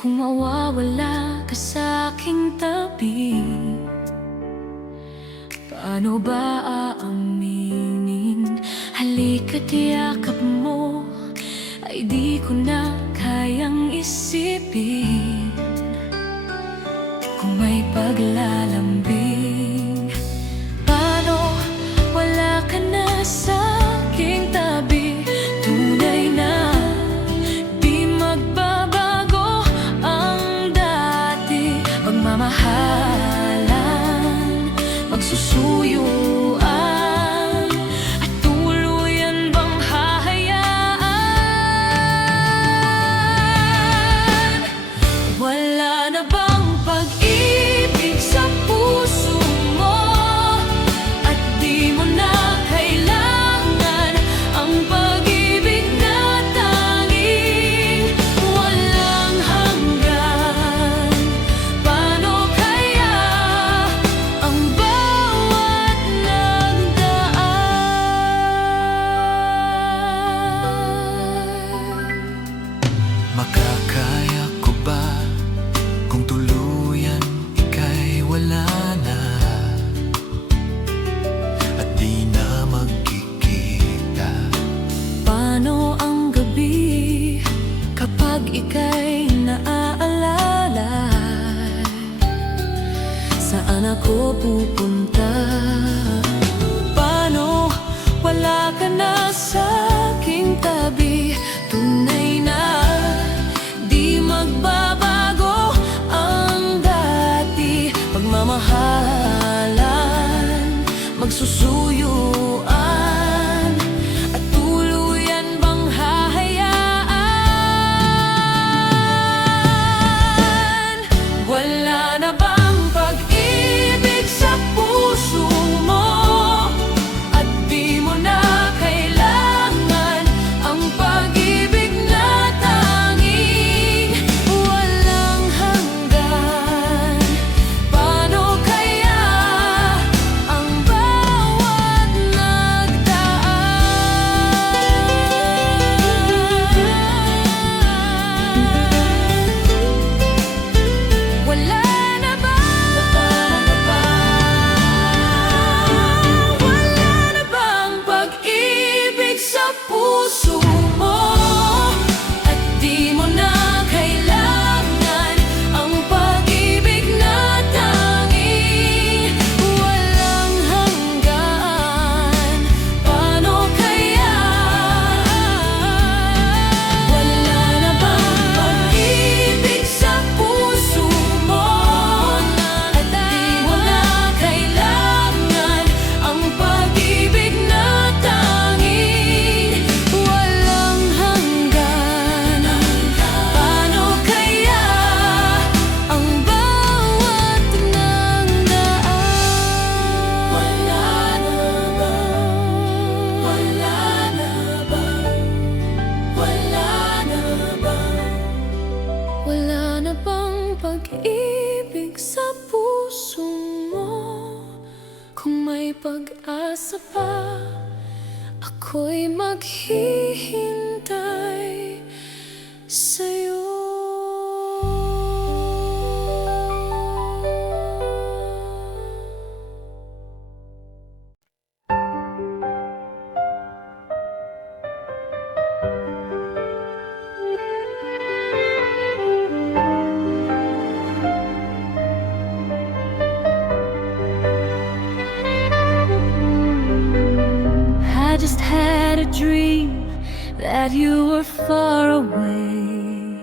kung mawawala ka sa aking tabi? Paano ba aaminin? Halika't yakap mo ay di ko na kayang isipin. Kung may paglalambing, paano wala ka na sa aking tabi? Tunay na di magbabago ang dati. Magmamahalan, magsusuyuan, at tuluyan bang hahayaan? Wala na bang pag-ibig sa puso mo? At di mo na kailangan ang pag-ibig na tanging walang hanggan. Paano kaya ang bawat nagdaan? Makakaya ko ba kung tuluyan ika'y wala na at di na magkikita? Paano ang gabi kapag ika'y naaalala? Saan ako pupunta? Paano wala ka na sa aking tabi? Tunay na di magbabago ang dati. Pagmamahalan, magsusuyuan, at tuluyan bang hahayaan? Wala na bang pag-ibig sa puso mo? At di mo na kailangan ang pag-ibig na tanging walang hanggan. Paano kaya ang bawat nagdaan? Wala na ba? Wala na bang pag-ibig sa puso mo? At di mo na kailangan ang pag-ibig na tanging walang hanggan. Paano kaya? Wala na bang pag-ibig sa puso mo? At di mo na kailangan ang pag-ibig na tanging walang hanggan. Paano kaya ang bawat nagdaan? Wala na ba? Wala na ba? Wala na ba? Wala na bang pag-ibig sa puso mo? Kung may pag-asa pa, ako'y maghihintay sa'yo. I just had a dream that you were far away,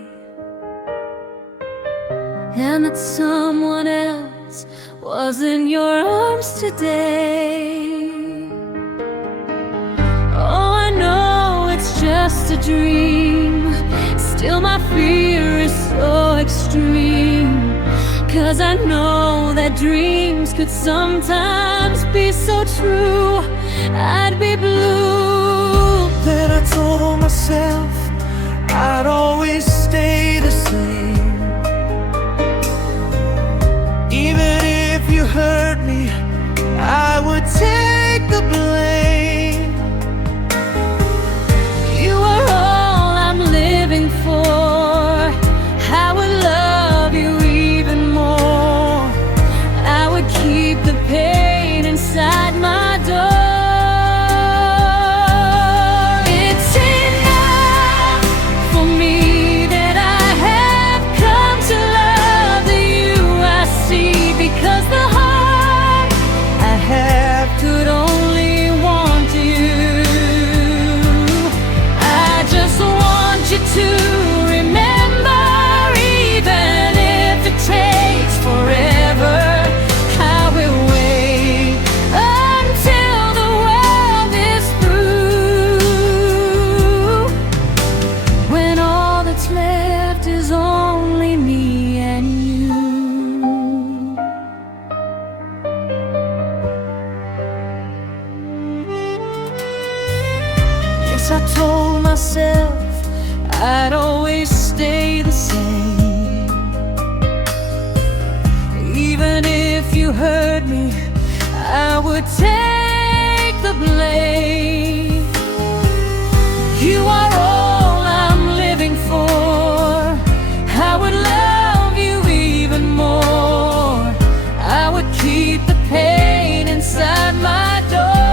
and that someone else was in your arms today. Oh, I know it's just a dream, still my fear is so extreme. 'Cause I know that dreams could sometimes be so true. I'd be blue. Then I told myself I'd always stay the same. Even if you hurt me, I would take the blame. You are all I'm living for. I would love would take the blame. You are all I'm living for. I would love you even more. I would keep the pain inside my door.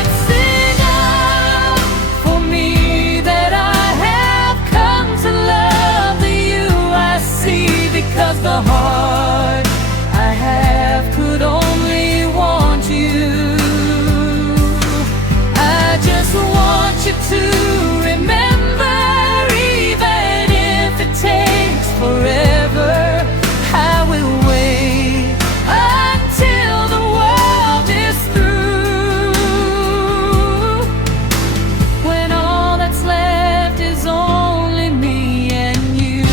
It's enough for me that I have come to love the you I see, because the heart I have could only want you. I just want you to remember, even if it takes forever, I will wait until the world is through, when all that's left is only me and you.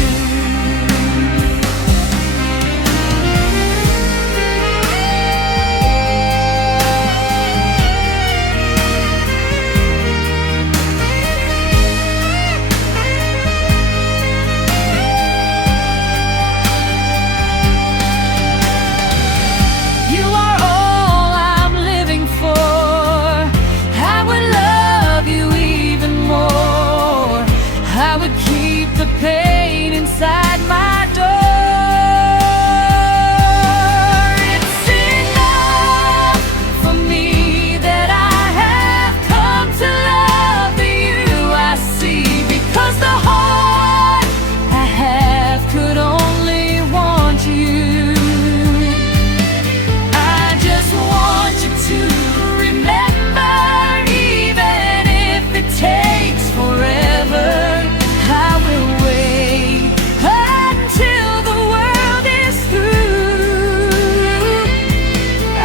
You are all I'm living for. I would love you even more. I would keep the pain inside my door. It's enough for me that I have come to love the you I see, because the heart I have could only want you. I just want you to remember, even if it takes forever, I will wait until the world is through.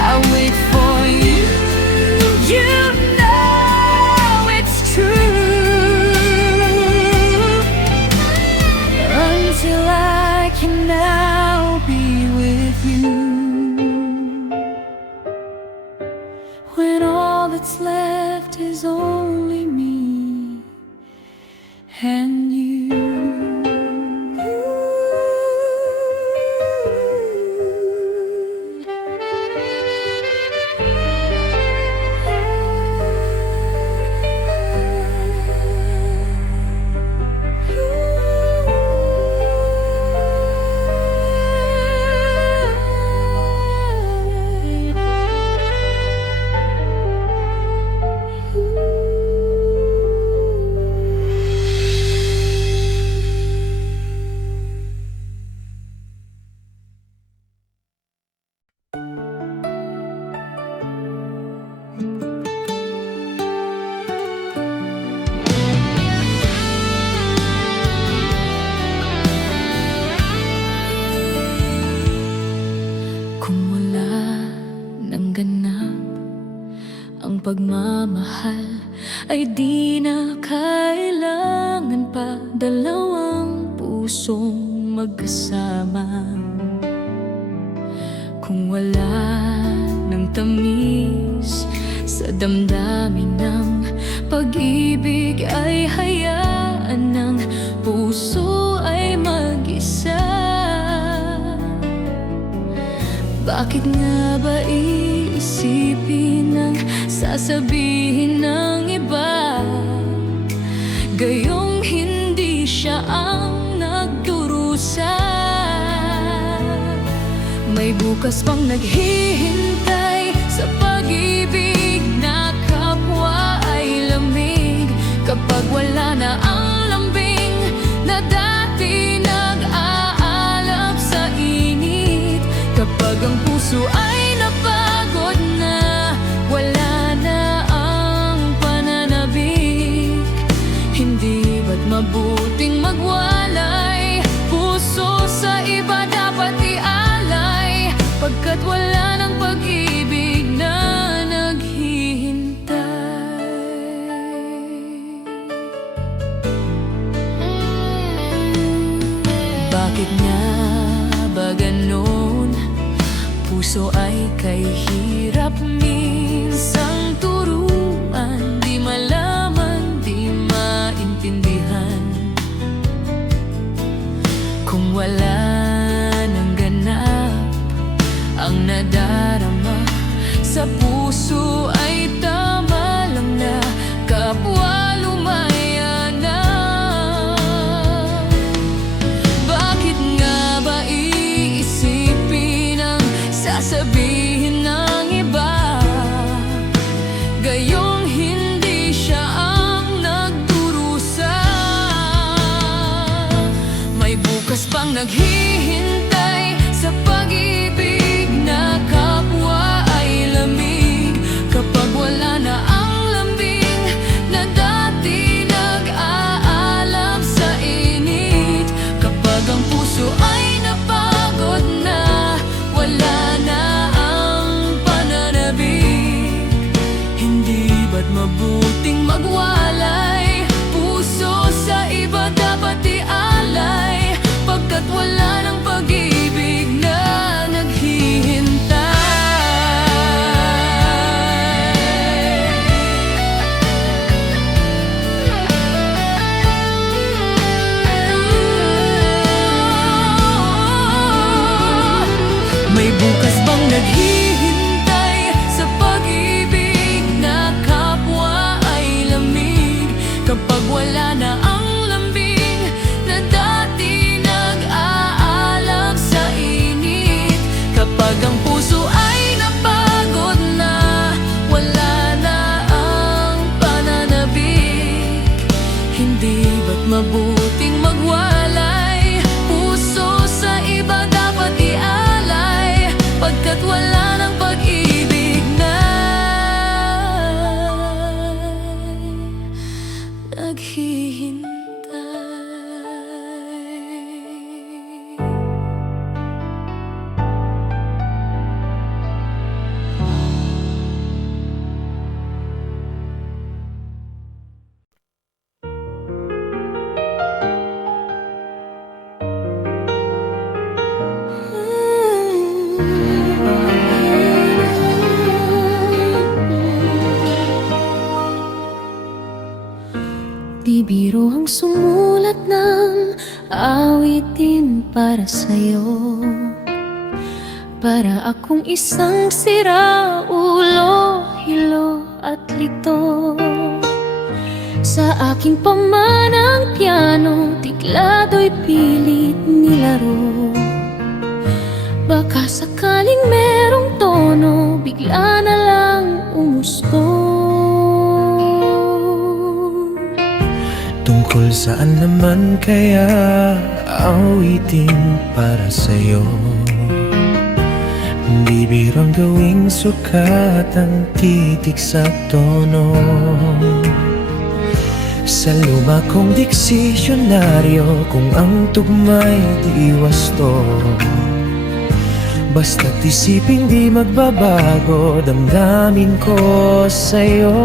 I'll wait for you. You know it's true, until I can now be with you, when all that's left is only me and you. Kung wala nang ganap ang pagmamahal, ay di na kailangan pa dalawang pusong magkasama. Kung wala ng tamis sa damdamin ng pag-ibig, ay hayaan ng puso ay mag-isa. Bakit nga ba iisipin ang sasabihin ng iba, gayong hindi siya ang nagdurusa? May bukas pang naghihintay sa pag-ibig na kapwa ay lamig. Kapag wala na ang lambing na dati nag-aalab sa init, kapag ang puso ay napagod na, wala na ang pananabik, hindi ba't mabuting magwalay? Puso sa iba dapat ialay, pagkat wala ng pag-ibig na naghihintay. Bakit nga ba ganon? Puso ay kay hirap minsang turuan, di malaman, di maintindihan. Kung wala nang ganap ang nadarama sa puso ay tama lang na kapwa lumaya na. Bakit nga ba iisipin ang sasabihin ng iba, gayong hindi siya ang nagdurusa? May bukas pang naghihintay sa pag-ibig na kapwa ay lamig. Kapag wala na ang lambing na dati nag-aalab sa init, kapag ang puso ay napagod na, wala na ang pananabik, hindi ba't mabuting magwalay? Puso sa iba dapat ialay, pagkat wala ng pag-ibig na naghihintay. May bukas bang naghihintay sa pag-ibig na kapwa ay lamig? Kapag wala na ang lambing na dati nag-aalab sa init, kapag ang puso ay napagod na, wala na ang pananabik, hindi ba't mabuting magwalay? Puso sa iba dapat ialay, pagkat wala ng pag-ibig na naghihintay. Di biro ang sumulat ng awitin para sa'yo, para akong isang sira ulo, hilo at lito. Sa aking pamanang piano, tiklado'y pilit nilaro. Baka sakaling merong tono, bigla na lang umusbong. Tungkol saan naman kaya awitin para sa'yo? Hindi birang gawing sukat ang titik sa tono. Sa luma kong diksyonaryo, kung ang tugma'y di wasto, basta't isiping di magbabago, damdamin ko sa'yo.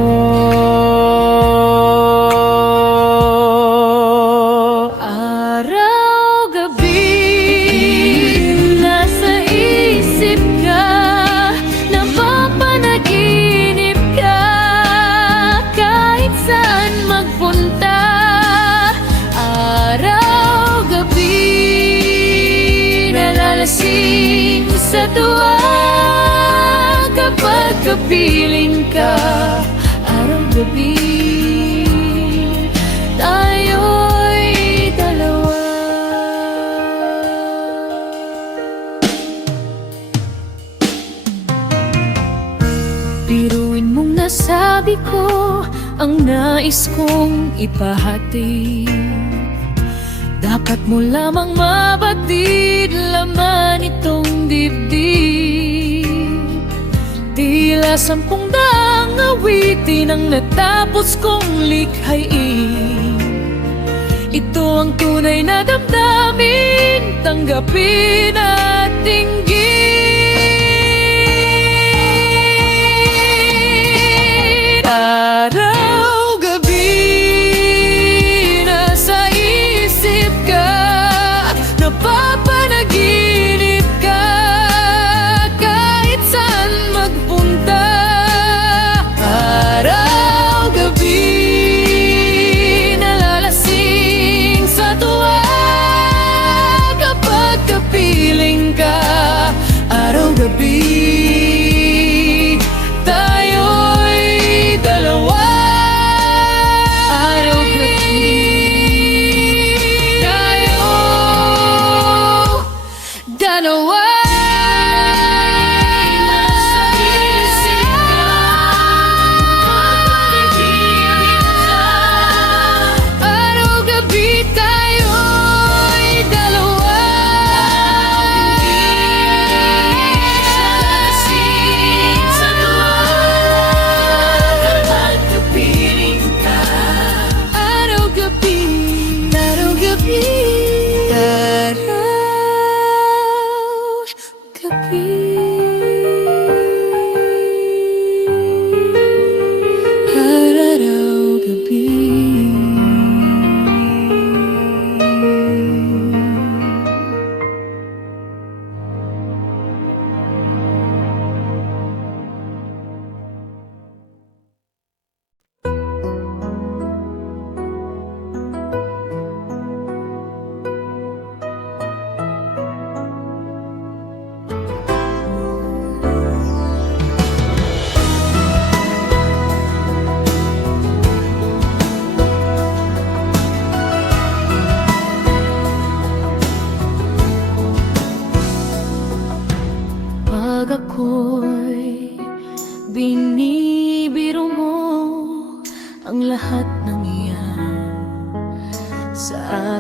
Sa tuwa kapag kapiling ka, araw-gabi tayo'y dalawa. Biruin mong nasabi ko ang nais kong ipahati. Dapat mo lamang mabatid laman itong dibdib. Tila 10 daang awitin ang natapos kong likhain. Ito ang tunay na damdamin, tanggapin at dinggin. Araw-gabi nasa isip ka, napapanaginip ka, kahit saan magpunta. Araw-gabi nalalasing sa tuwa kapag kapiling ka. Araw-gabi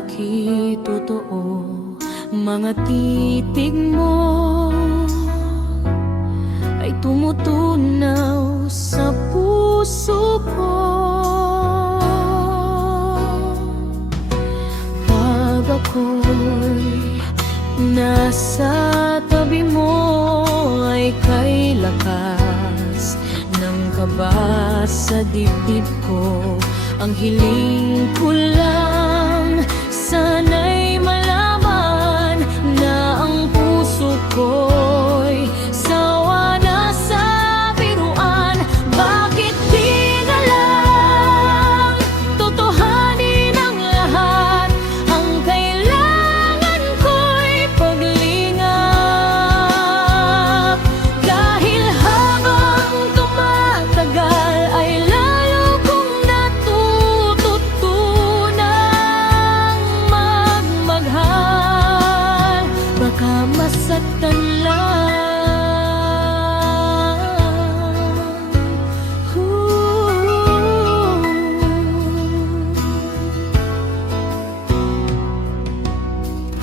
di totoo mga titig mo ay tumutunaw sa puso ko. Pag ako'y nasa tabi mo ay kay lakas ng kaba sa dibdib ko. Ang hiling ko lang sana'y malaman na ang puso ko'y sawa na sa biruan. Bakit di na lang totohanin ang lahat? Ang kailangan ko'y paglingap. Dahil habang tumatagal ay lalo kong natututunang magmahal. Baka masaktan lang.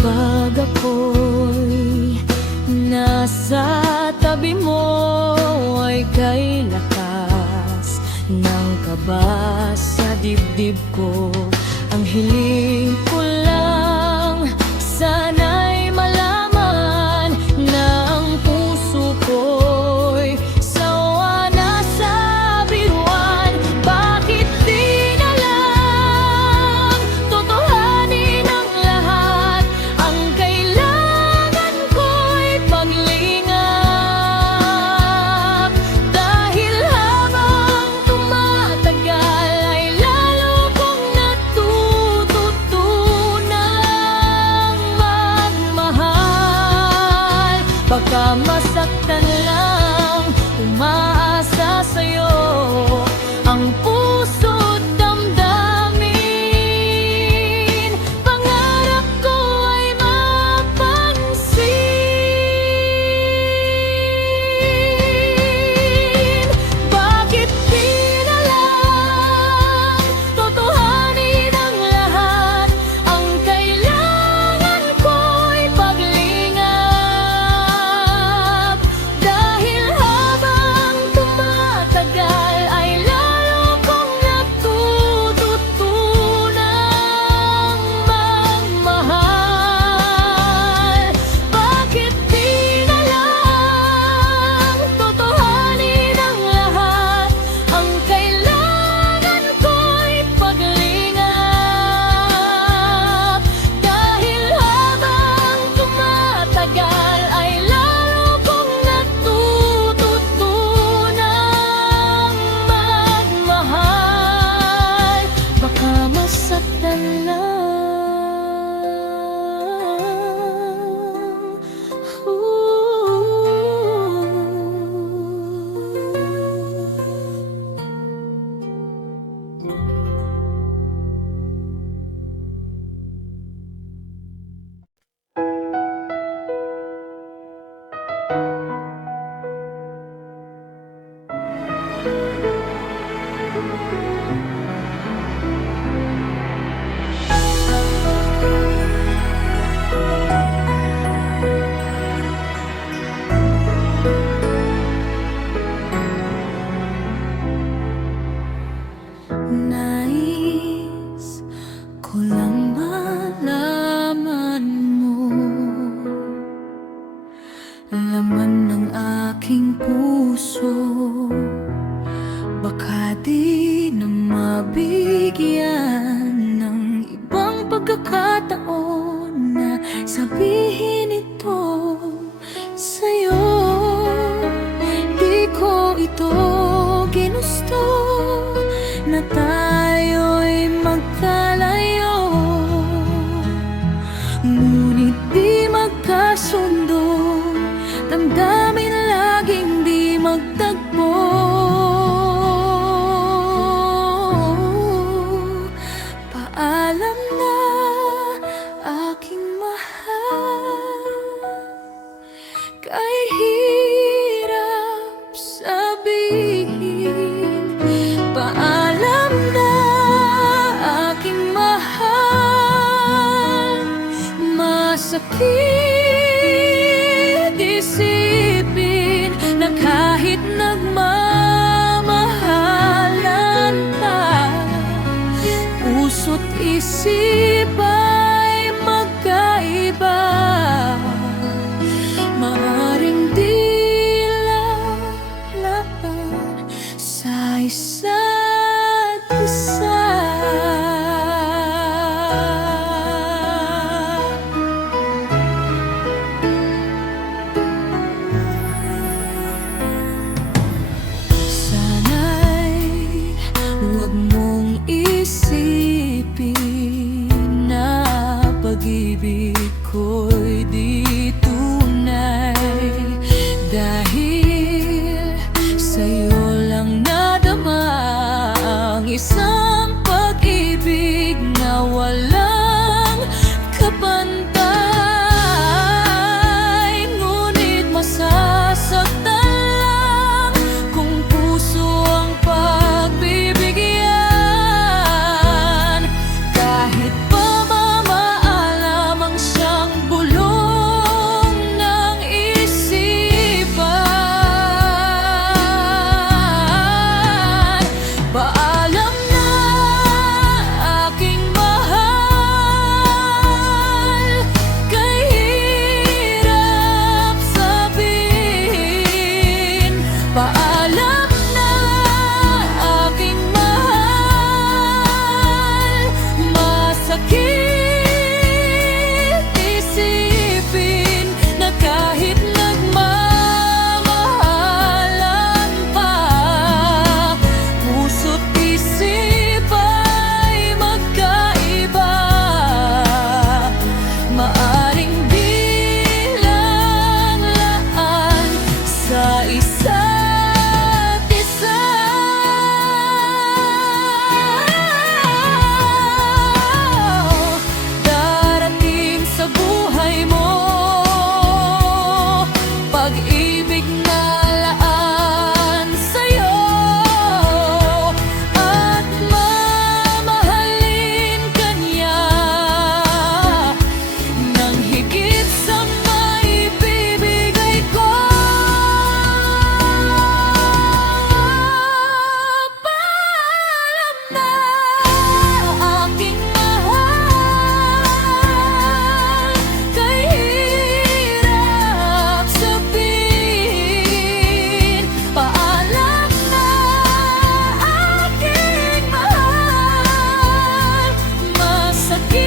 Pag ako'y nasa tabi mo ay kay lakas ng kaba sa dibdib ko. Ang hiling ko lang sana'y malaman na ang puso ko'y sawa na sa biruan. Bakit di na lang totohanin ang lahat? Ang kailangan ko'y paglingap. Dahil habang tumatagal ay lalo kong natututunang magmahal. Baka masaktan lang umaasa sa'yo ang puso't damdamin. Pangarap ko ay mapansin. Bakit di na lang totohanin ang lahat? Ang kailangan ko'y paglingap. Dahil habang tumatagal ay lalo kong natututunang magmahal. Bakit di na lang totohanin ang lahat? Ang kailangan ko'y paglingap. Dahil habang tumatagal ay lalo kong natututunang magmahal. Baka masaktan lang. Nais ko lang malaman mo laman ng aking puso. Baka di na mabigyan ng ibang pagkakataon na sabihin ito sa'yo. Di ko ito ginusto na tayo'y magkalayo, ngunit di magkasundo, damdamin laging di magtagpo. Paalam na Masakit isipin na kahit nagmamahalan pa, puso't isip ay magkaiba. Maaring di lalaan sa isa't isa. Sana'y huwag mong isipin na pag-ibig ko'y di tunay, dahil sa'yo lang nadama ang isang pag-ibig na walang kapantay. Ngunit masasaktan lang kung puso ang pagbibigyan, kahit pa mamaalam ang siyang bulong ng isipan. Paalam na, aking mahal, kahirap sabihin. Paalam na, aking mahal, masakit isipin na kahit nagmamahalan pa, puso't isip ay magkaiba. Maaring bilang laan sa isa't isa. Darating sa buhay mo pag-ibig na laan sa'yo, at mamahalin ka niya nang higit sa maibibigay ko. Paalam na, aking mahal, kahirap sabihin. Paalam na, aking mahal, masakit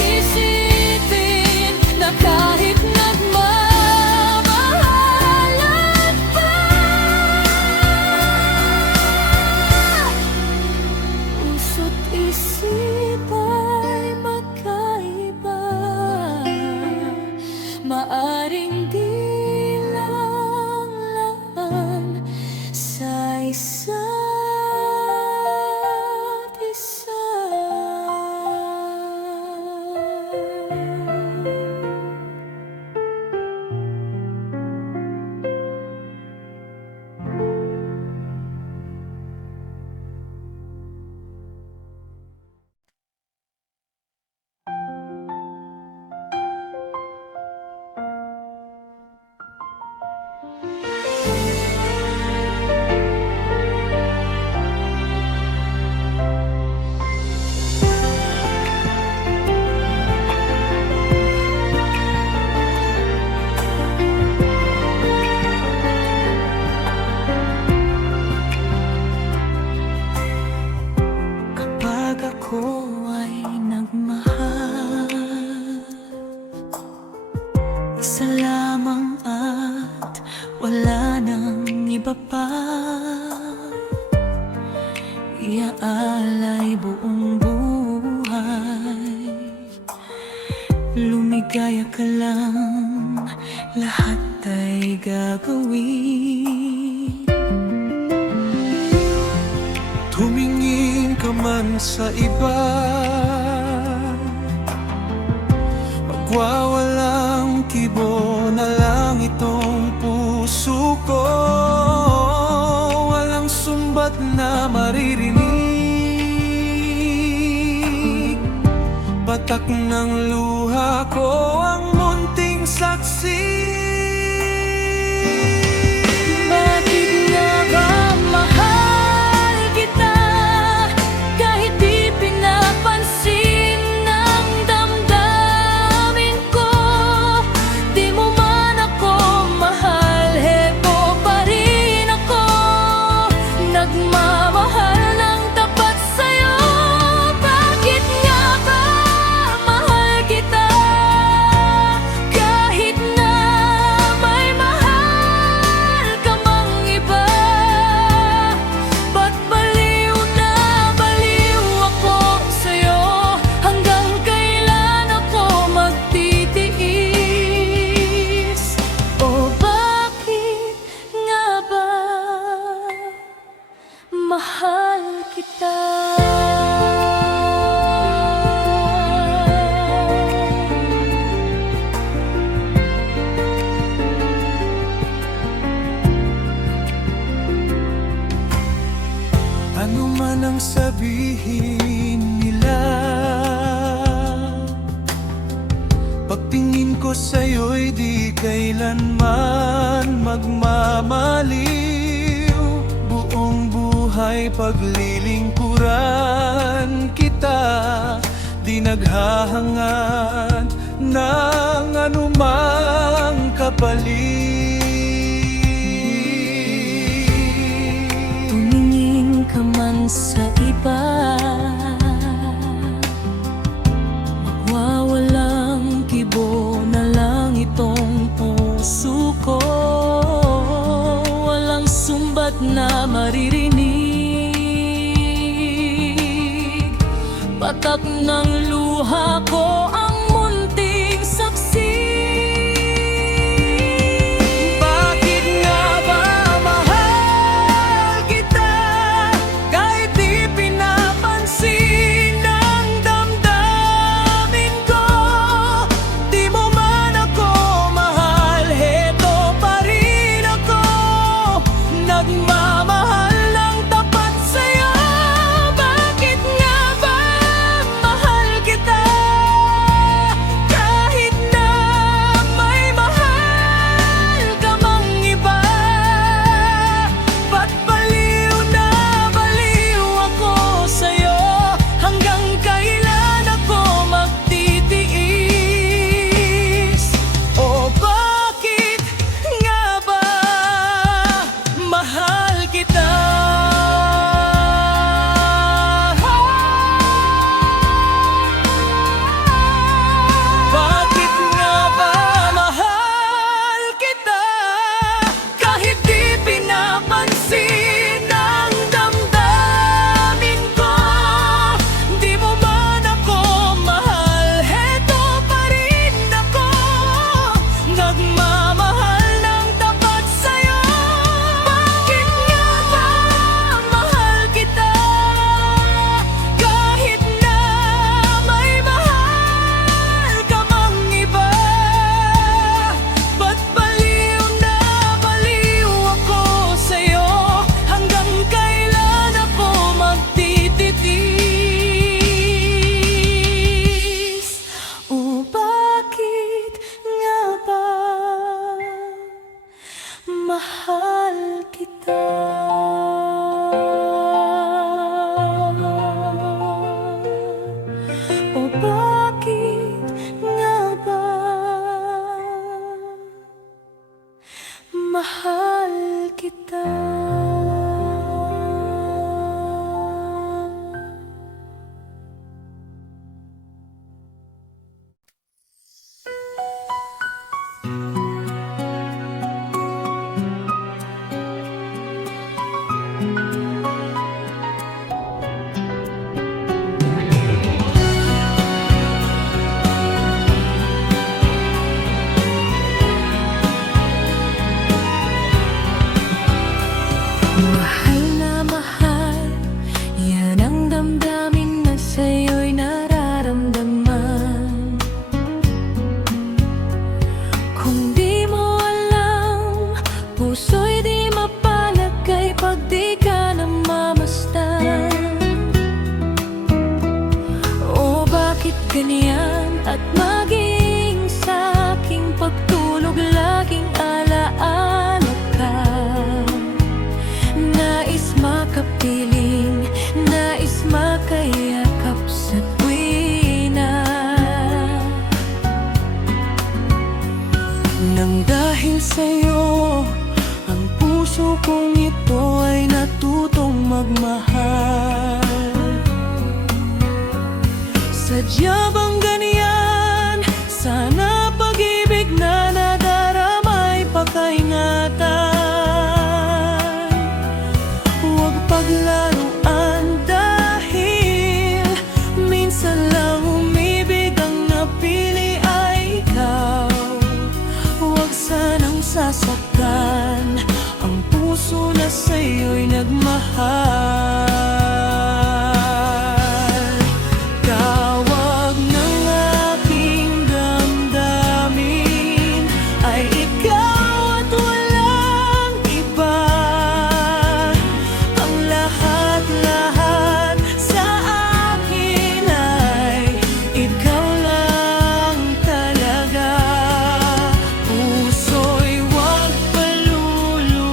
isipin na kahit nagmamahalan pa, puso't isip ay magkaiba. Maaring di lang laan sa isa't isa. Kapag ako ay nagmahal, isa lamang at wala nang iba pa, iaalay buong buhay. Lumigaya ka lang, lahat ay gagawin. Tumingin ka man sa iba, magwawalang kibo na lang itong puso ko. Walang sumbat na maririnig, Patak ng luha ko ang munting saksi. Bakit nga ba mahal kita kahit di pinapansin ng damdamin ko? Di mo man ako mahal, heto pa rin ako, nagmamahal ng tapat sa'yo. Bakit nga ba mahal kita kahit na may mahal ka mang iba? Ba't baliw na baliw ako sa'yo? Hanggang kailan ako magtitiis? O bakit nga ba mahal kita? Ano man ang sabihin nila, pagtingin ko sa'yo'y di kailanman magmamaliw. Buong buhay paglilingkuran kita, di naghahangad ng anumang kapalit. Tumingin ka man sa iba, magwawalang kibo na lang itong puso ko. Walang sumbat na maririnig, patak ng luha ko ang munting saksi. Bakit nga ba mahal kita kahit di pinapansin ng damdamin ko? Di mo man ako mahal, heto pa rin ako, nagmamahal ng tapat sa'yo. Bakit nga ba mahal ganyan at maging sa aking pagtulog laging alaala ka. Nais makapiling, nais makayakap sa tuwina. Nang dahil sa'yo, ang puso kong ito ay natutong magmahal. Sadya bang ganyan? Sana pag-ibig na nadaramay pakaingatan. Huwag paglaruan dahil minsan lang umibig ang napili ay ikaw. Huwag sanang sasaktan ang puso na sa'yo'y nagmahal. Tawag ng aking damdamin ay ikaw at walang iba. Ang lahat-lahat sa akin ay ikaw lang talaga. Puso'y huwag paluluhain,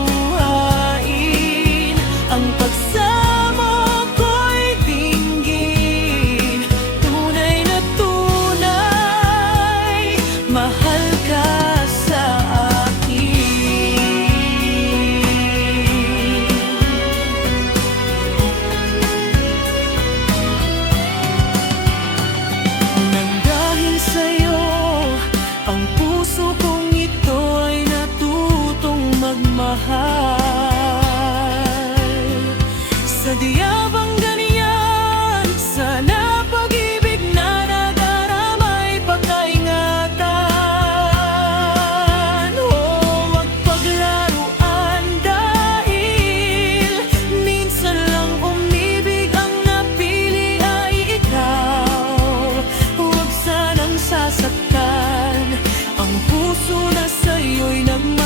ang pagsamo ko'y dinggin. Tunay na tunay, mahal ka sa akin. Nang dahil sa'yo, ang puso kong ito ay natutong magmahal. Sadya bang ganyan? Sana pag-ibig na nadaramay pakaingatan. Oh, huwag paglaruan dahil minsan lang umibig ang napili ay ikaw. Huwag sanang sasaktan ang puso na sa'yo'y nagmahal.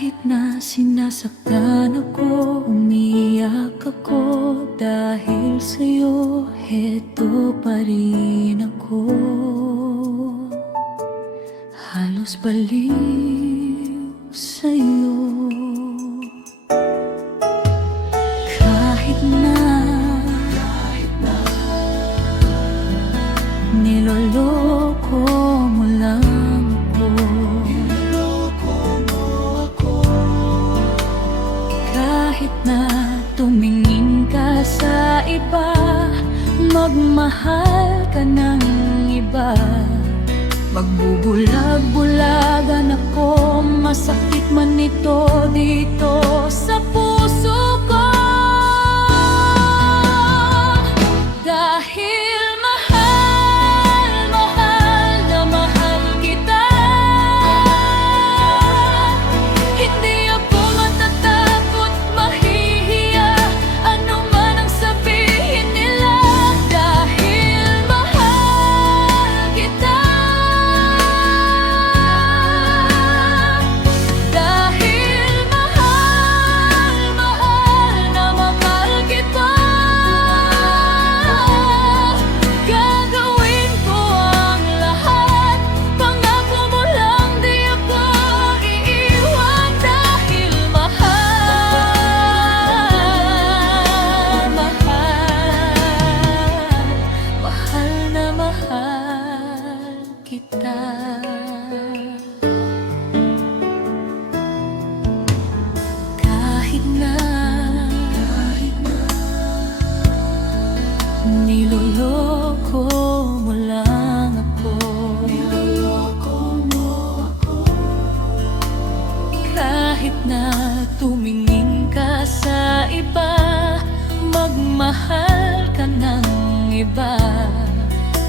Kahit na sinasaktan ako, umiyak ako dahil sa'yo, heto pa rin ako. Halos baliw sa'yo. Kahit na niloloko mo lang ako, kahit na tumingin ka sa iba, magmahal ka ng iba, magbubulag-bulagan ako, masakit man ito dito sa puso ko. Dahil mahal, mahal na mahal kita, hindi ako matatakot, mahihiya, ano man ang sabihin nila. Dahil mahal kita, dahil mahal, mahal na mahal kita, gagawin ko ang lahat, pangako mo lang di ako iiwan. Dahil mahal, mahal na mahal kita. Kahit na niloloko mo lang ako, kahit na tumingin ka sa iba, magmahal ka ng iba,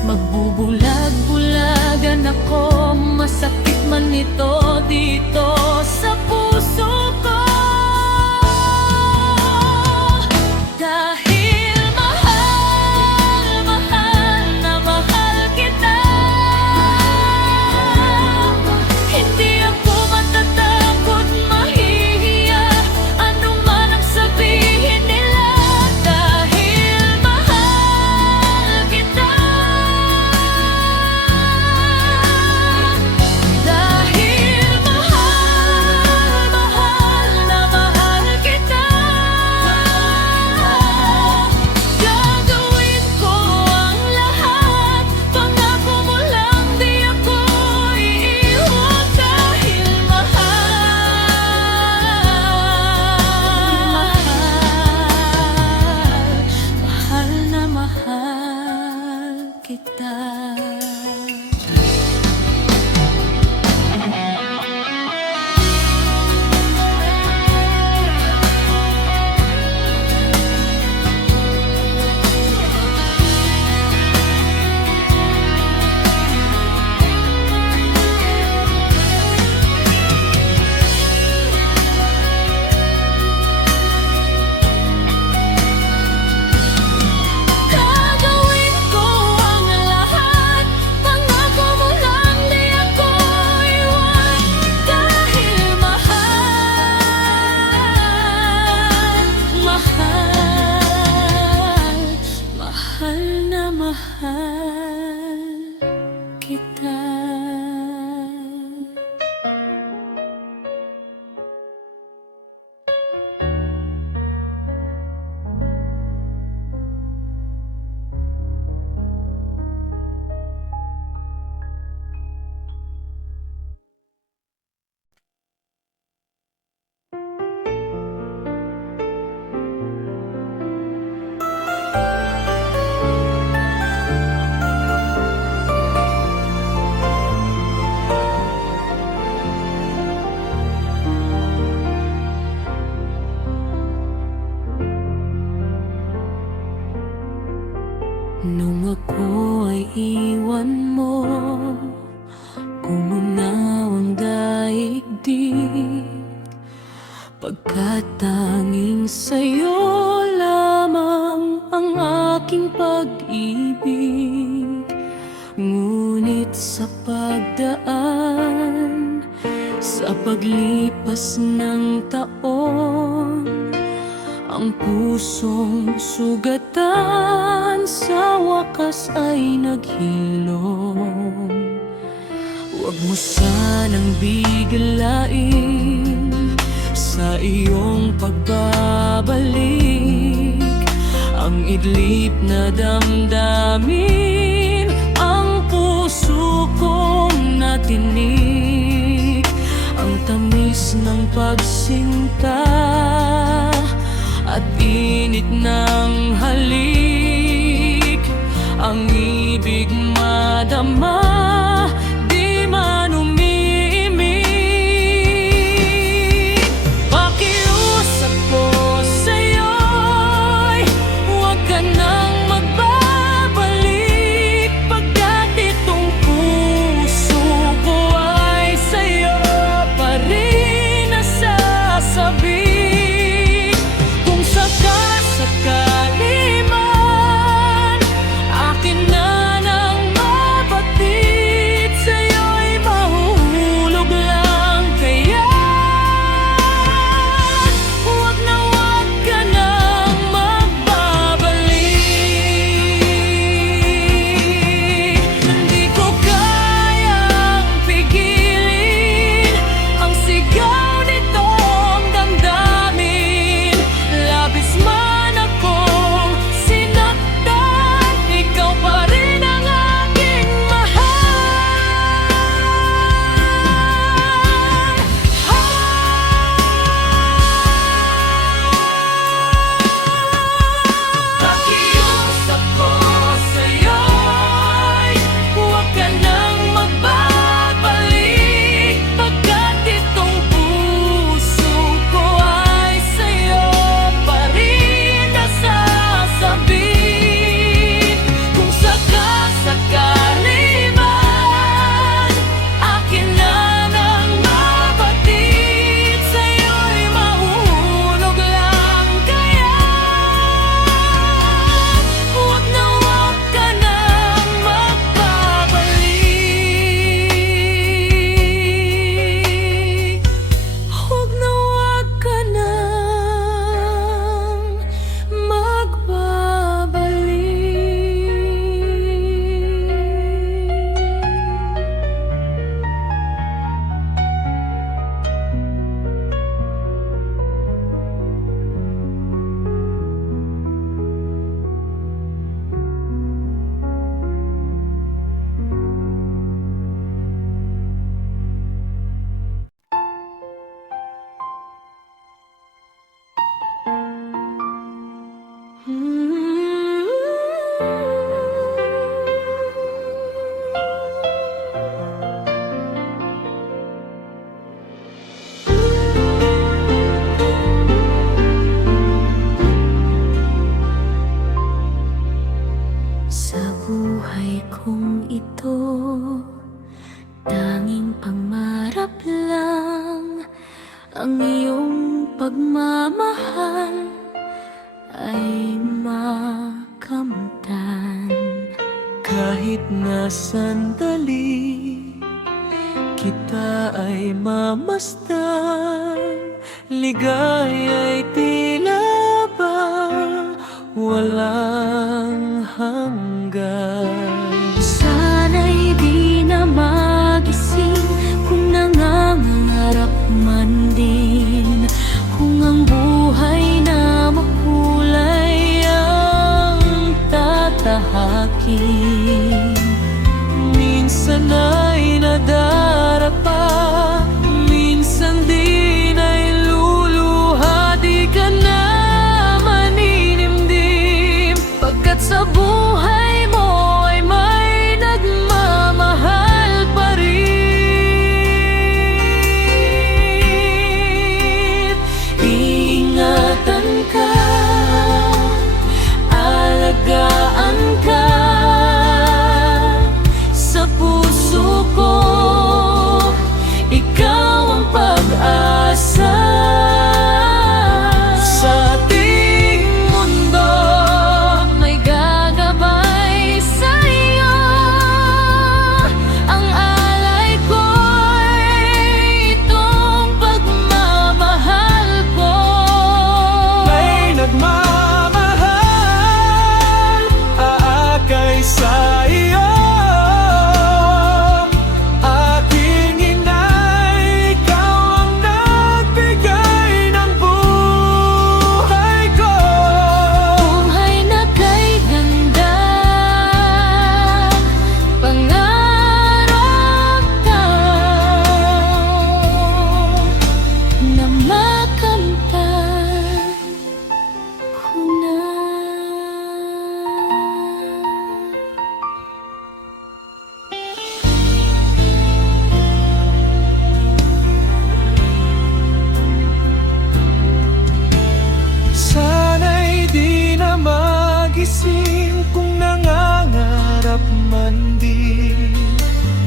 magbubulag-bulagan ako, masakit man ito dito sa puso ko. Dahil mahal, mahal na mahal kita, hindi ako matatakot, mahihiya, ano man ang sabihin nila. Dahil mahal kita, dahil mahal, mahal na mahal kita, gagawin ko ang lahat, pangako mo lang di ako iiwan. Dahil mahal na mahal kita. Gagawin ko ang lahat, pangako mo lang di ako iwan. Dahil mahal, mahal na mahal kita. Nung ako ay iwan mo, umunaw ang daigdig, pagkat tanging sa'yo lamang ang aking pag-ibig. Ngunit sa pagdaan sa Sa paglipas ng taon, ang pusong sugatan sa wakas ay naghilom. Huwag mo sanang biglain sa iyong pagbabalik ang idlip na damdamin, ang puso kong natinik, ang tamis ng pagsinta at init ng halik, ang ibig madama, di man umiimik. Pakiusap ko sa'yo'y huwag ka nang magbabalik, pagkat itong puso ko ay sa'yo pa rin nasasabik. Kung sakasakali man akin na nang mabatid, sa'yo'y mahuhulog lang. Kaya huwag na huwag ka nang magbabalik. Hindi ko kayang pigilin ang sigaw nitong damdamin. Labis man akong sinaktan, ikaw pa rin ang aking mahal. Pakiusap ko sa'yo'y huwag ka nang magbabalik, pagkat itong puso ko ay sa'yo pa rin nasasabik. Kung sakasakali man akin na nang mabatid, sa'yo'y mahuhulog lang. Kaya huwag na huwag ka nang magbabalik. Huwag na huwag ka nang sa buhay kong ito, tanging pangarap lang ang iyong pagmamahal ay makamtan. Kahit na sandali kita ay mamasdan, ligaya'y tila ba walang hanggan. Sana'y di na magising kung nangangarap man din, kung ang buhay na makulay ang tatahakin. Minsan ay nadarapa, minsan din ay luluha, di ka na maninimdim, Pagkat sa buhay mo hirap man din,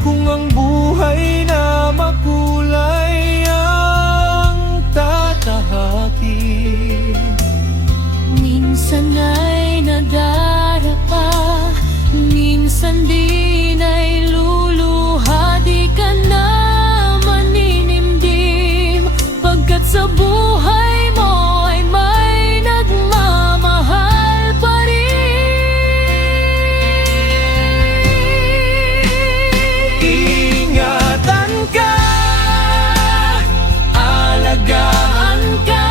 kung ang buhay na makulay ang tatahakin. Minsan ay nadarapa, minsan din ay luluha. Di ka na maninimdim, pagkat sa buhay mo ay may nagmamahal pa rin. Ingatan ka, alagaan ka,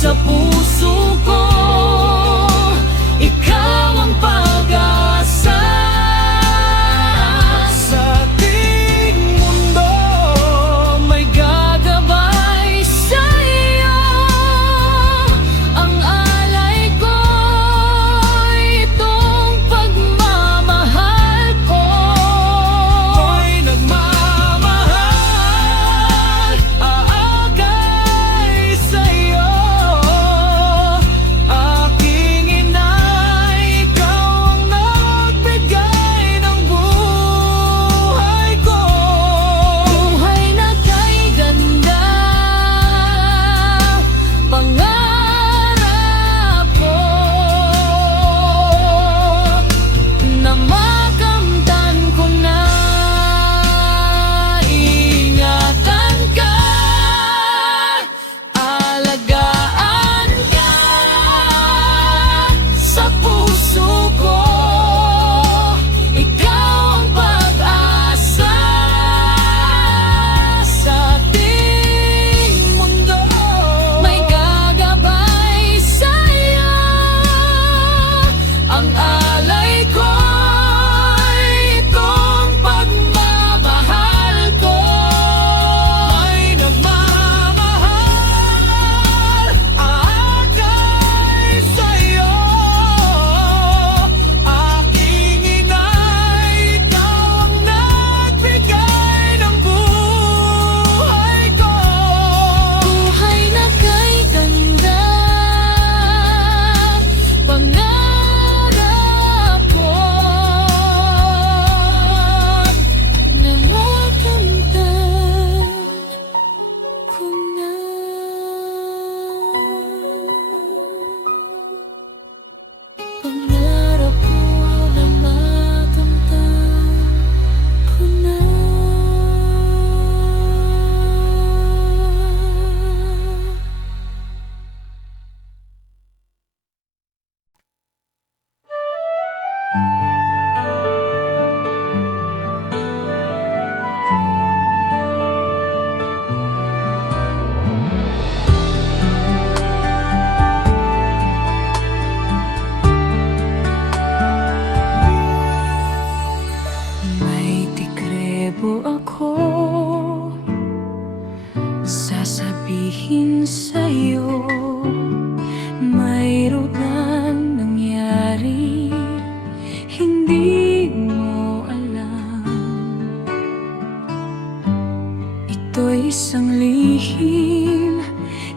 Sa puso ko, ikaw ang pag-asa. sa ating mundo May gagabay sa iyo. Ang alay ko'y itong pagmamahal ko. ko'y nagmamahal, aakay sa'yo. Aking inay, ikaw ang nagbigay ng buhay ko. Buhay na kay ganda, pangarap ko na makamtan ko na. Ingatan ka, alagaan ka, sa puso ko, ikaw ang pag-asa. Sa ating mundo, may gagabay sa iyo. Ang alay ko'y itong pagmamahal ko. May nagmamahal, aakay sa'yo. Aking inay, ikaw ang nagbigay ng buhay ko. Buhay na kay ganda, pangarap ko na makamtan ko na. Pangarap ko na makamtan ko na. May tikrebo ako sasabihin sa'yo. Mayroon nang nangyari, hindi mo alam. Ito'y isang lihim,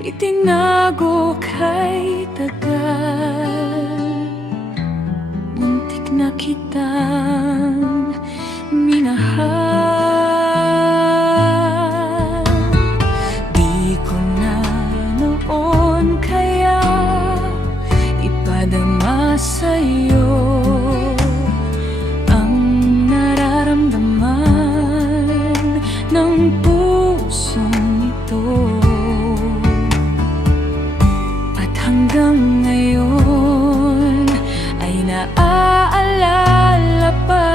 itinago kay tagal. Muntik na kitang minahal. Di ko na noon kaya ipadama sa'yo ang nararamdaman ng pusong ito. At hanggang ngayon ay naaalala pa.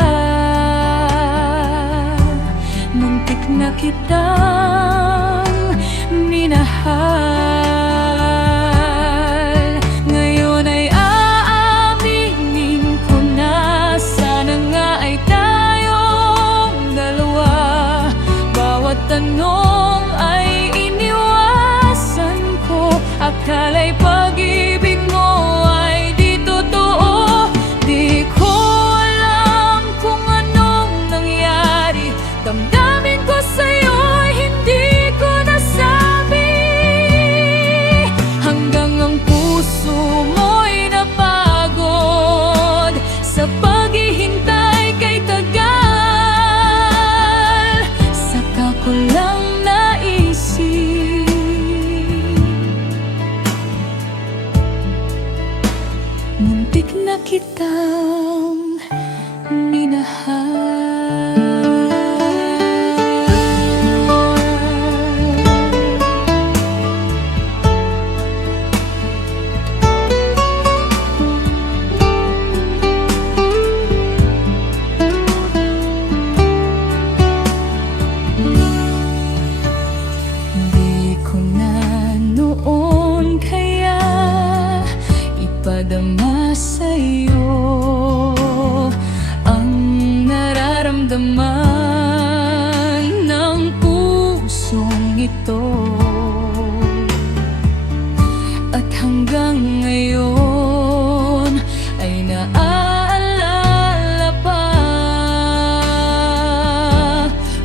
Muntik na kitang minahal. Ngayon ay aaminin ko na, sana nga ay tayong dalawa. Bawat tanong ay iniwasan ko, akala'y pag-ibig mo ay di totoo. Di ko alam kung anong nangyari, damdamin ko sa'yo'y hindi ko nasabi. ipadama sa'yo ang nararamdaman ng pusong ito. At hanggang ngayon ay naaalala pa,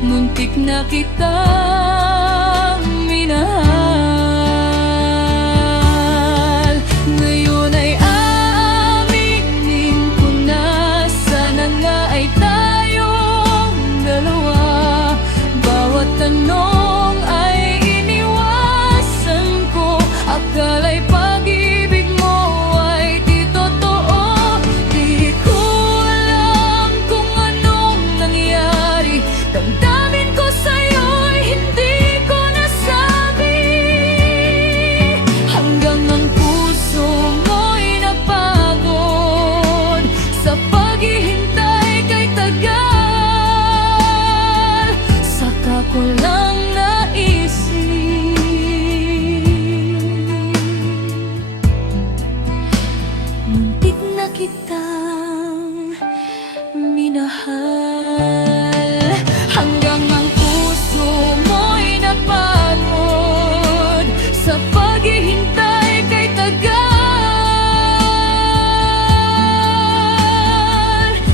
muntik na kitang minahal. Ngayon ay aaminin ko na, sana nga ay tayong dalawa. Bawat tanong ay iniwasan ko, akala'y pag-ibig mo ay di totoo. Di ko alam kung anong nangyari, damdamin ko sa'yo'y hindi ko nasabi. Hanggang ang puso mo'y napagod sa paghihintay kay tagal, saka ko lang naisip muntik na kitang minahal. Hanggang ang puso mo'y napagod sa paghihintay kay tagal,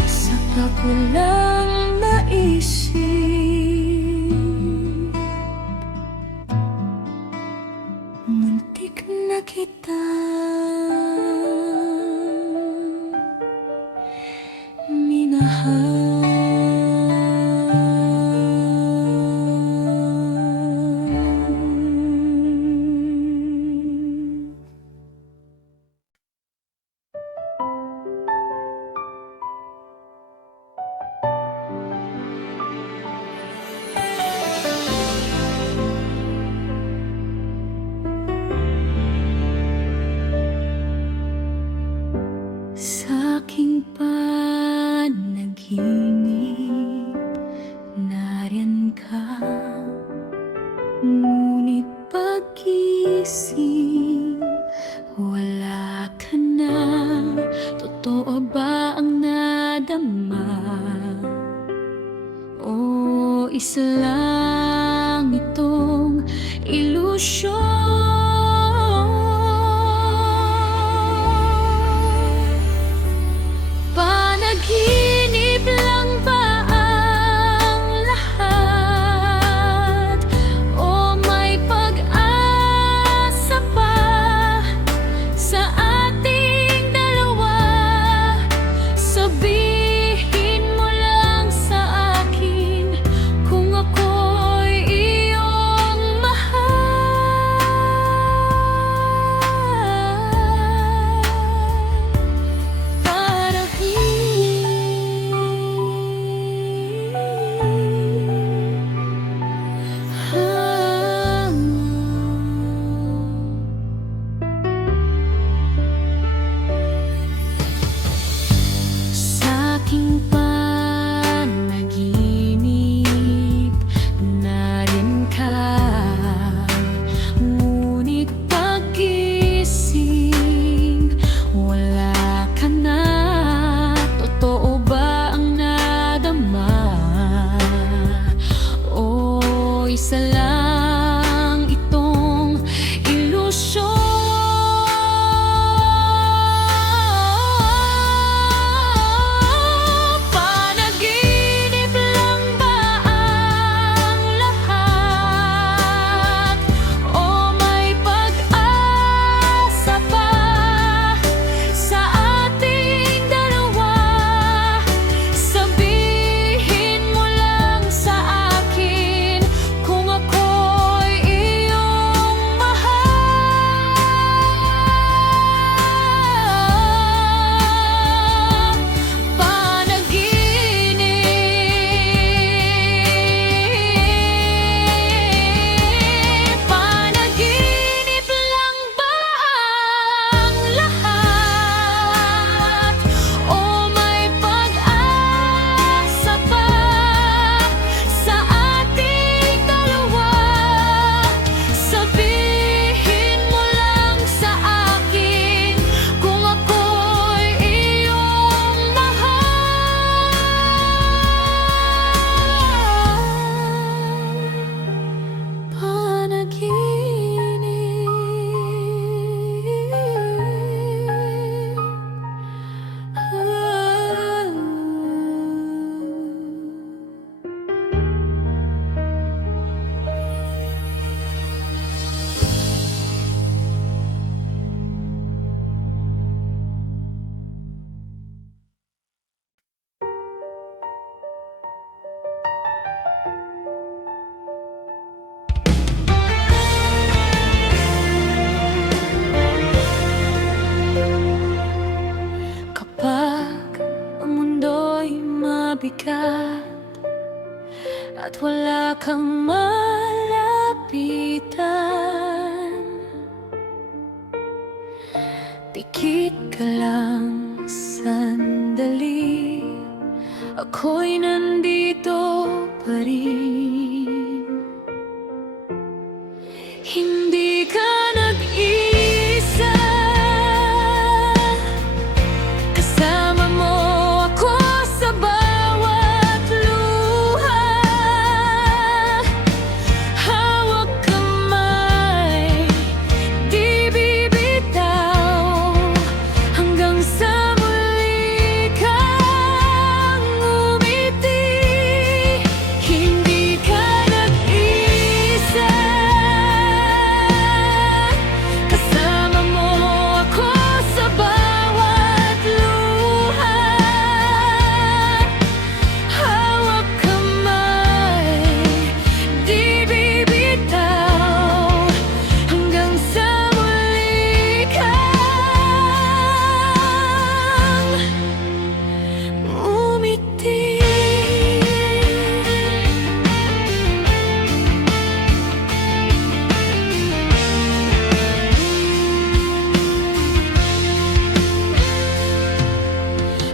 saka ko lang naisip muntik na kitang minahal. Sa aking panaginip, nariyan ka, ngunit paggising, wala ka na. Totoo ba ang nadama? O isa lang itong ilusyon? Panaginip lang ba ang lahat? O may pag-asa pa sa ating dalawa? Sabihin mo lang sa akin kung ako'y iyong mahal. Sa aking panaginip, nariyan ka, ngunit paggising, wala ka na. Totoo ba ang nadama? O isa lang itong ilusyon? Panaginip lang ba ang lahat? O may pag-asa pa sa ating dalawa? Sabihin mo lang sa akin kung ako kang malapitan. Pikit ka lang sandali, ako'y nandito pa rin. Hindi ka nag-isa, kasama mo ako sa bawat luha. Hawak kamay, di bibitaw, hanggang sa muli kang umiti. Hindi ka nag-isa, kasama mo ako sa bawat luha. Hawak kamay, di bibitaw, hanggang sa muli kang umiti.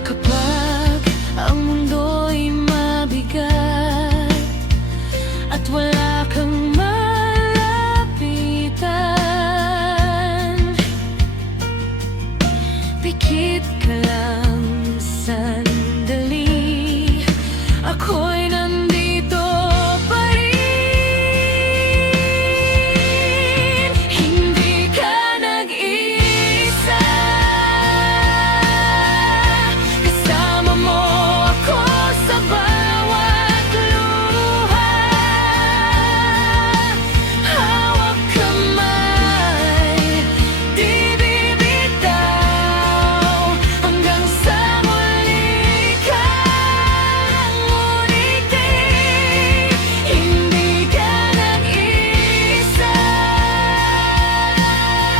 Kapag ang mundo'y mabigat at wala kang malapitan, pikit ka lang sandali, ako'y nandito pa rin. Hindi ka nag-isa, kasama mo ako sa bawat luha. Hawak kamay, di bibitaw, hanggang sa muli kang umiti. Hindi ka nag-isa,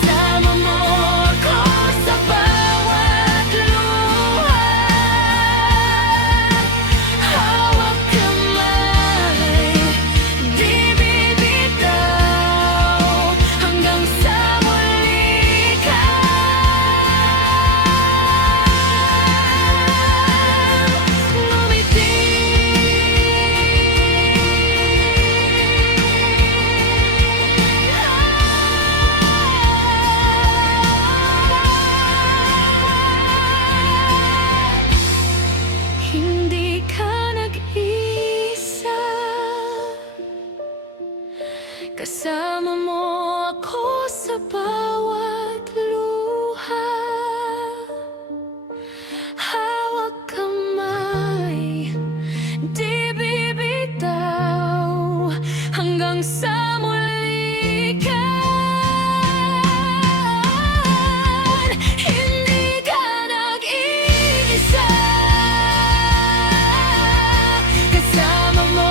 kasama mo ako sa bawat luha. Hawak kamay, di bibitaw, hanggang sa muli kang umiti. Hindi ka nag-isa, kasama mo ako sa bawat luha. Hawak kamay, di bibitaw, hanggang sa muli kang. Hindi ka nag-isa, kasama mo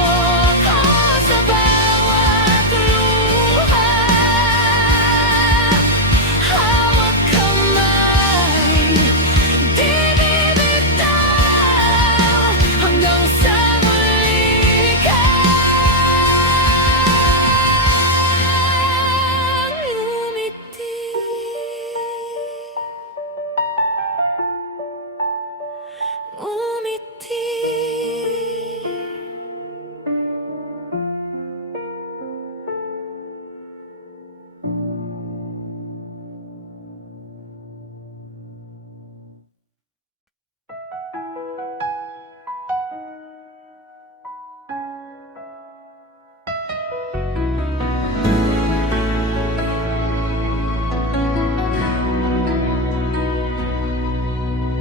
ako sa bawat luha. Hawak kamay, di bibitaw, hanggang sa muli kang umiti. Umiti.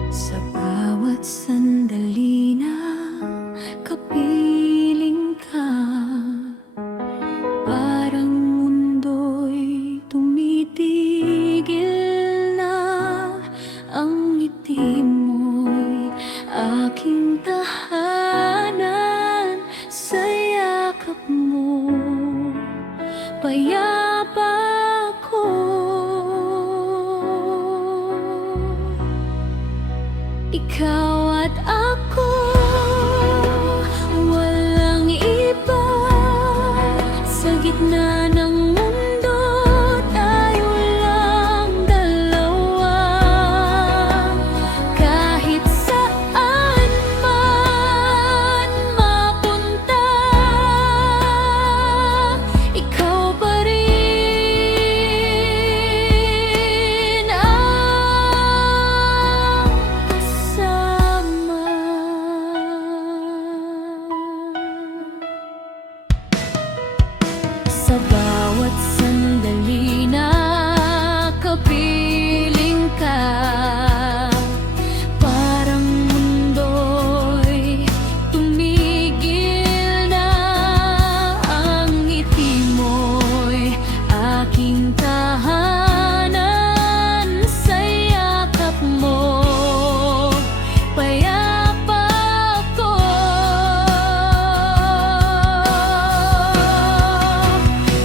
Sa bawat sandali na kapiling ka, parang mundo'y tumitigil na. Ang ngiti mo'y aking tahanan, sa yakap mo payapa ko. Ikaw at ako, walang iba. gitna ng mundo, tayo lang dalawa. Kahit saan man mapunta, ikaw pa rin ang kasama. Sa bawat sandali na kapiling ka, parang mundo'y tumigil na. Ang ngiti mo'y aking tahanan, sa yakap mo payapa ako.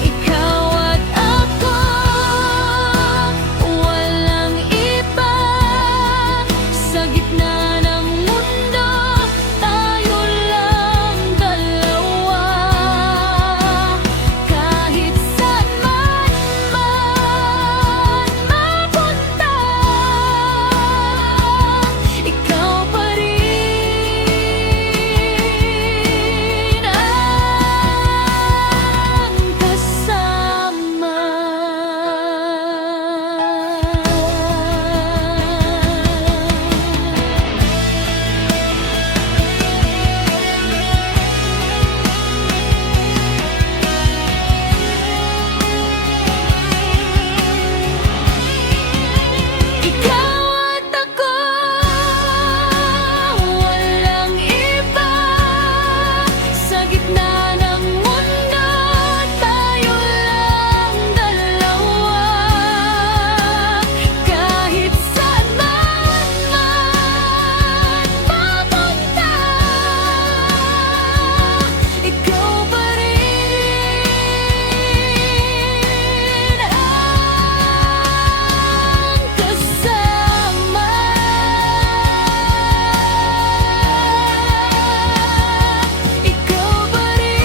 Ikaw at ako, walang iba. Sa gitna ng mundo, tayo lang dalawa. Kahit saan man mapunta, ikaw pa rin ang kasama. Ikaw at ako, walang iba. Sa gitna ng mundo, tayo lang dalawa. Kahit saan man mapunta, ikaw pa rin ang kasama. Ikaw pa rin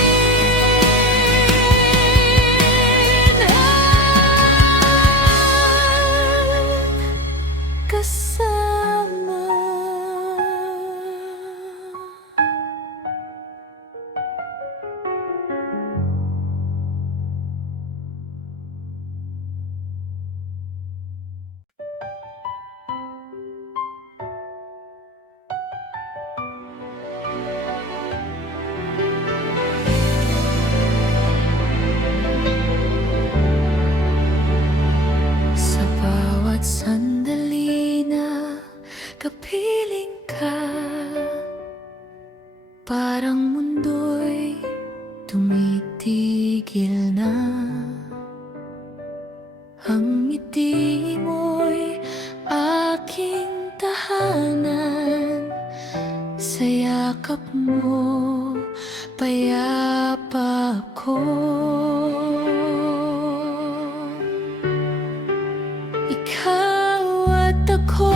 ang kasama. Sa bawat sandali na kapiling ka, parang mundo'y tumitigil na. Ang ngiti mo'y aking tahanan, sa yakap mo payapa ako. Ikaw at ako,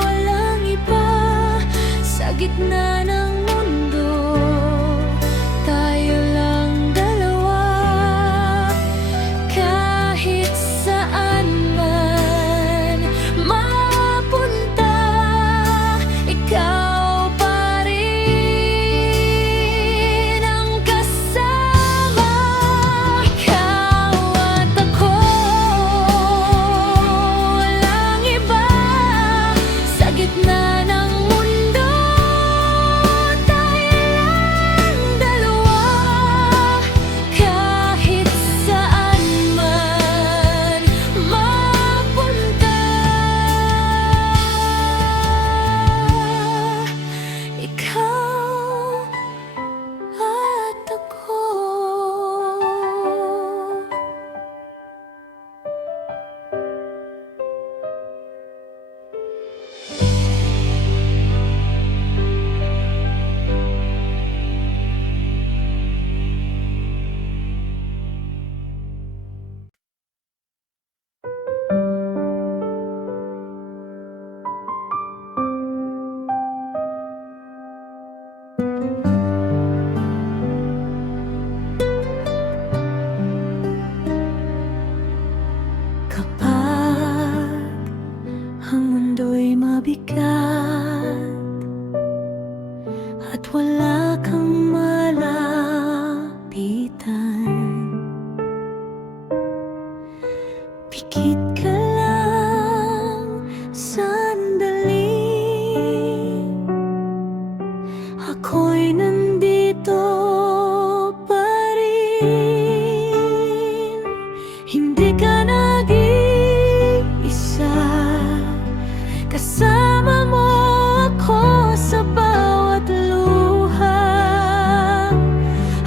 walang iba. Sa gitna ng mundo, tayo lang dalawa. Kahit saan man mapunta, ikaw pa rin ang kasama. kang malapitan. Pikit ka lang sandali, ako'y nandito pa rin. Hindi ka nag-iisa, kasama mo ako sa bawat luha.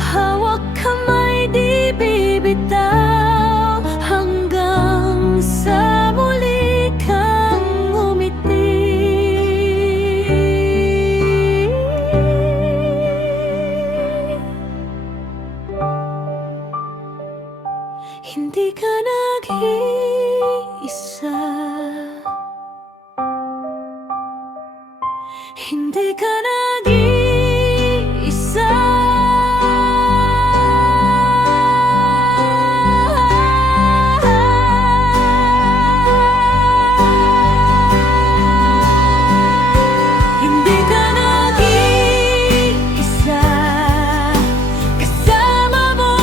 Hawak kamay, di bibitaw, hanggang sa muli kang ngumiti. Hindi ka nag-iisa, hindi ka nag-iisa. Hindi ka nag-iisa, kasama mo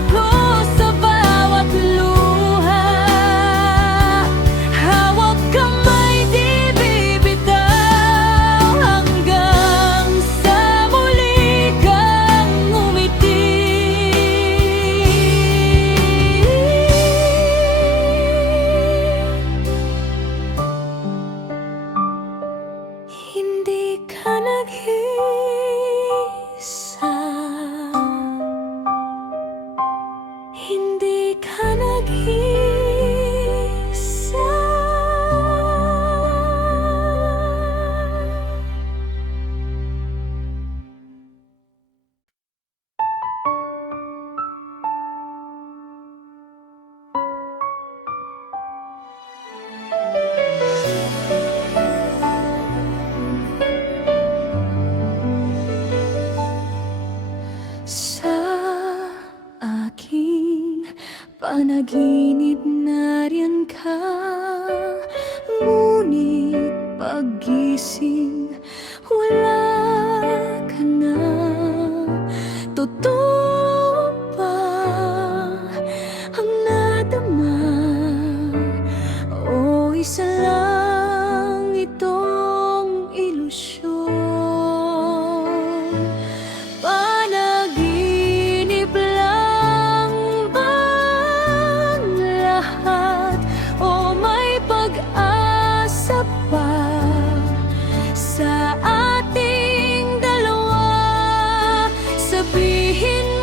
ako sa bawat luha. Hawak kamay, di bibitaw, hanggang sa muli kang ngumiti. Hindi ka nag-iisa, hindi ka nag-iisa. Sa aking panaginip nariyan ka, ngunit paggising wala ka na. Totoo ba ang nadama, o isa lang itong ilusyon? Panaginip lang bang lahat, o may pag-asa pa sa ating dalawa? Sabihin